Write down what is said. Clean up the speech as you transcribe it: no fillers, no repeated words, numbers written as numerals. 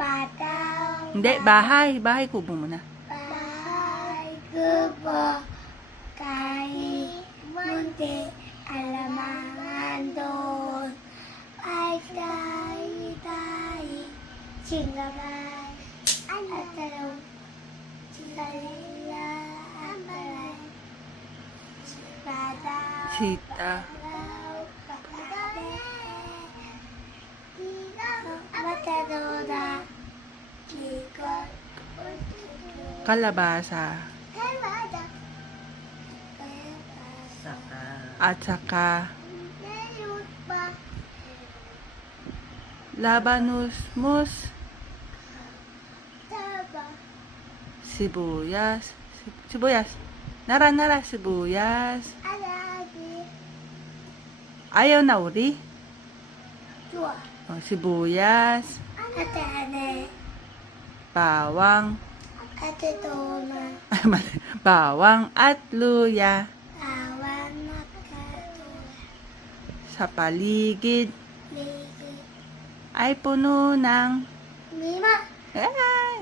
Pataw. Hindi, bahay. Bahay kubo muna. Bahay kubo. Kahit munti. Alamangan doon. Ay tayo. Singabay. At talaw. Salila. Ang balay. Pataw. Sita. Matadora. Kikot. Kalabasa. Kalmada. Saka. At saka Nayut pa. labanus mus. Taba. Sibuyas. Sibuyas. Nara, sibuyas. Alagi. Ayaw na uri. Tua. O, sibuyas. Atane. Bawang. Ate Toma. Ay, mali. Bawang at luya. Awan makatula. Sa paligid Ligi. ay puno ng Mima. ay,